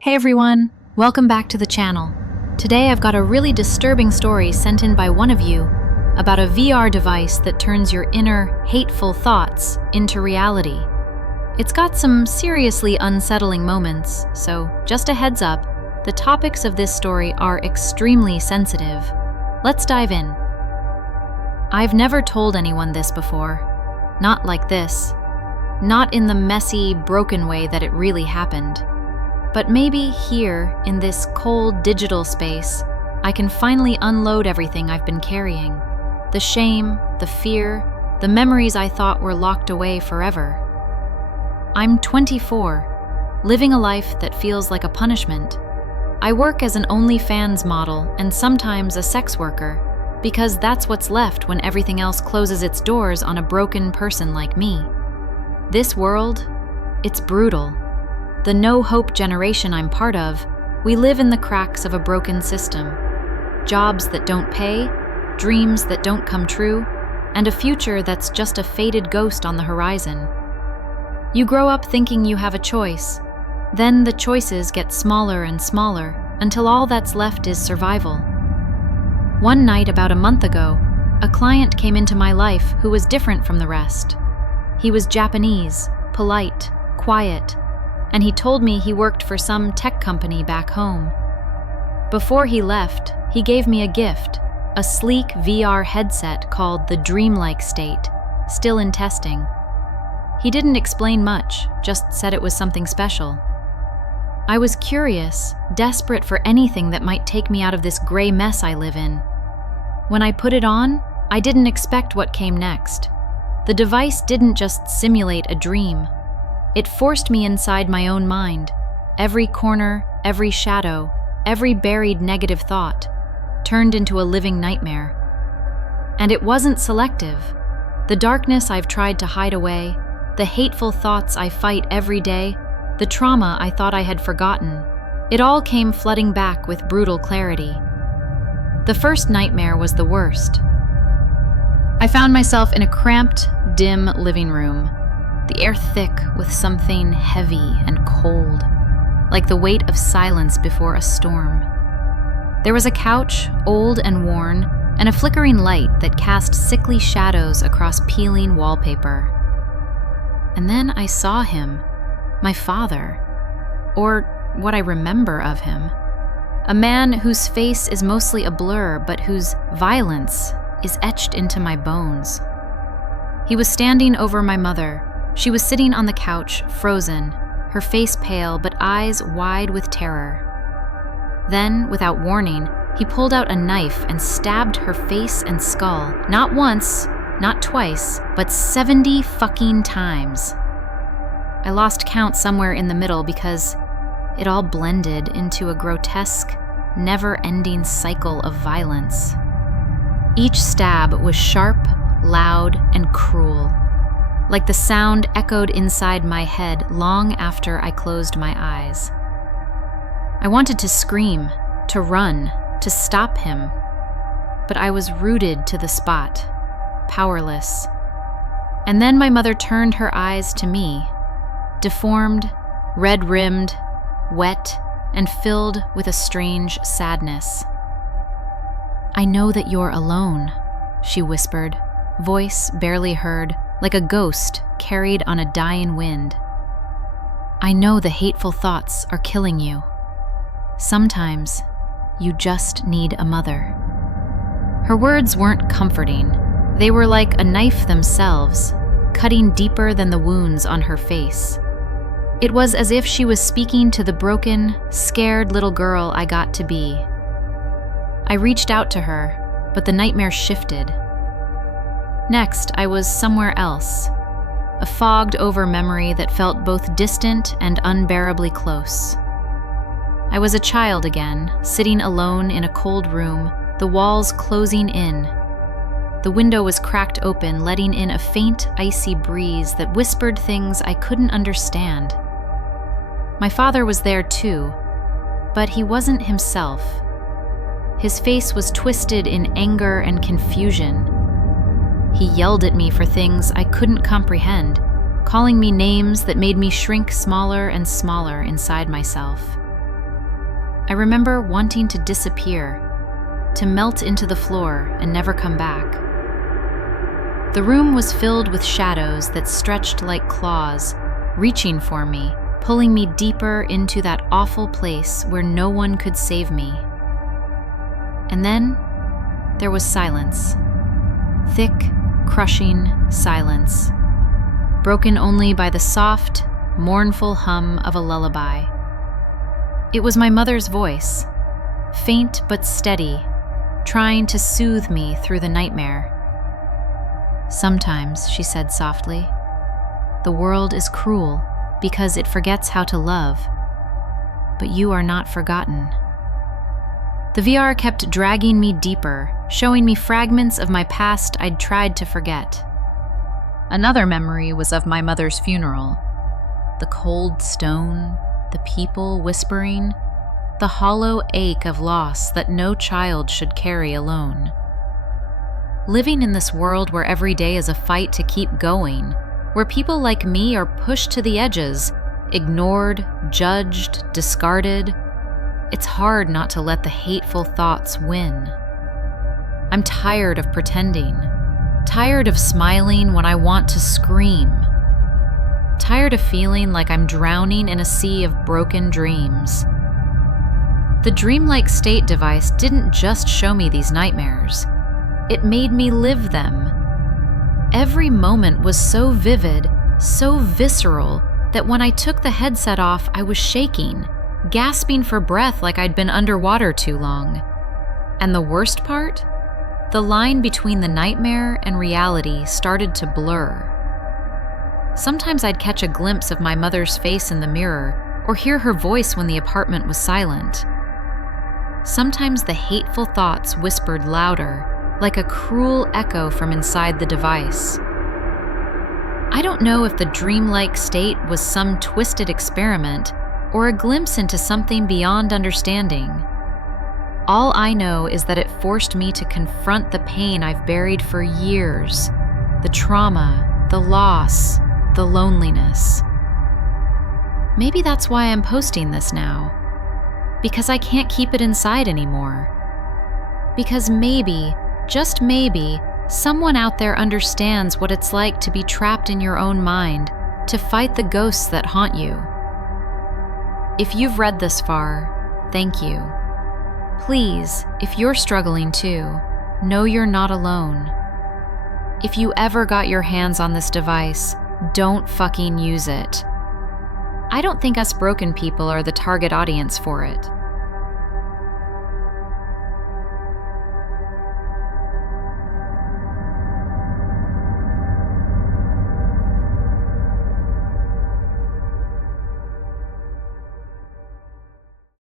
Hey everyone, welcome back to the channel. Today I've got a really disturbing story sent in by one of you about a VR device that turns your inner, hateful thoughts into reality. It's got some seriously unsettling moments, so just a heads up, the topics of this story are extremely sensitive. Let's dive in. I've never told anyone this before. Not like this. Not in the messy, broken way that it really happened. But maybe here, in this cold digital space, I can finally unload everything I've been carrying. The shame, the fear, the memories I thought were locked away forever. I'm 24, living a life that feels like a punishment. I work as an OnlyFans model and sometimes a sex worker, because that's what's left when everything else closes its doors on a broken person like me. This world, it's brutal. The no-hope generation I'm part of, we live in the cracks of a broken system. Jobs that don't pay, dreams that don't come true, and a future that's just a faded ghost on the horizon. You grow up thinking you have a choice. Then the choices get smaller and smaller until all that's left is survival. One night about a month ago, a client came into my life who was different from the rest. He was Japanese, polite, quiet, and he told me he worked for some tech company back home. Before he left, he gave me a gift, a sleek VR headset called the DREAMLIKE State, still in testing. He didn't explain much, just said it was something special. I was curious, desperate for anything that might take me out of this gray mess I live in. When I put it on, I didn't expect what came next. The device didn't just simulate a dream. It forced me inside my own mind. Every corner, every shadow, every buried negative thought turned into a living nightmare. And it wasn't selective. The darkness I've tried to hide away, the hateful thoughts I fight every day, the trauma I thought I had forgotten, it all came flooding back with brutal clarity. The first nightmare was the worst. I found myself in a cramped, dim living room. The air thick with something heavy and cold, like the weight of silence before a storm. There was a couch, old and worn, and a flickering light that cast sickly shadows across peeling wallpaper. And then I saw him, my father, or what I remember of him. A man whose face is mostly a blur, but whose violence is etched into my bones. He was standing over my mother. She was sitting on the couch, frozen, her face pale but eyes wide with terror. Then, without warning, he pulled out a knife and stabbed her face and skull, not once, not twice, but 70 fucking times. I lost count somewhere in the middle because it all blended into a grotesque, never-ending cycle of violence. Each stab was sharp, loud, and cruel. Like the sound echoed inside my head long after I closed my eyes. I wanted to scream, to run, to stop him, but I was rooted to the spot, powerless. And then my mother turned her eyes to me, deformed, red-rimmed, wet, and filled with a strange sadness. "I know that you're alone," she whispered, voice barely heard, like a ghost carried on a dying wind. "I know the hateful thoughts are killing you. Sometimes you just need a mother." Her words weren't comforting. They were like a knife themselves, cutting deeper than the wounds on her face. It was as if she was speaking to the broken, scared little girl I got to be. I reached out to her, but the nightmare shifted. Next, I was somewhere else, a fogged-over memory that felt both distant and unbearably close. I was a child again, sitting alone in a cold room, the walls closing in. The window was cracked open, letting in a faint, icy breeze that whispered things I couldn't understand. My father was there too, but he wasn't himself. His face was twisted in anger and confusion. He yelled at me for things I couldn't comprehend, calling me names that made me shrink smaller and smaller inside myself. I remember wanting to disappear, to melt into the floor and never come back. The room was filled with shadows that stretched like claws, reaching for me, pulling me deeper into that awful place where no one could save me. And then there was silence. Thick, crushing silence, broken only by the soft, mournful hum of a lullaby. It was my mother's voice, faint but steady, trying to soothe me through the nightmare. "Sometimes," she said softly, "the world is cruel because it forgets how to love. But you are not forgotten." The VR kept dragging me deeper, showing me fragments of my past I'd tried to forget. Another memory was of my mother's funeral. The cold stone, the people whispering, the hollow ache of loss that no child should carry alone. Living in this world where every day is a fight to keep going, where people like me are pushed to the edges, ignored, judged, discarded, it's hard not to let the hateful thoughts win. I'm tired of pretending, tired of smiling when I want to scream, tired of feeling like I'm drowning in a sea of broken dreams. The dreamlike state device didn't just show me these nightmares, it made me live them. Every moment was so vivid, so visceral, that when I took the headset off, I was shaking, gasping for breath like I'd been underwater too long. And the worst part? The line between the nightmare and reality started to blur. Sometimes I'd catch a glimpse of my mother's face in the mirror, or hear her voice when the apartment was silent. Sometimes the hateful thoughts whispered louder, like a cruel echo from inside the device. I don't know if the dreamlike state was some twisted experiment or a glimpse into something beyond understanding. All I know is that it forced me to confront the pain I've buried for years, the trauma, the loss, the loneliness. Maybe that's why I'm posting this now, because I can't keep it inside anymore. Because maybe, just maybe, someone out there understands what it's like to be trapped in your own mind, to fight the ghosts that haunt you. If you've read this far, thank you. Please, if you're struggling too, know you're not alone. If you ever got your hands on this device, don't fucking use it. I don't think us broken people are the target audience for it.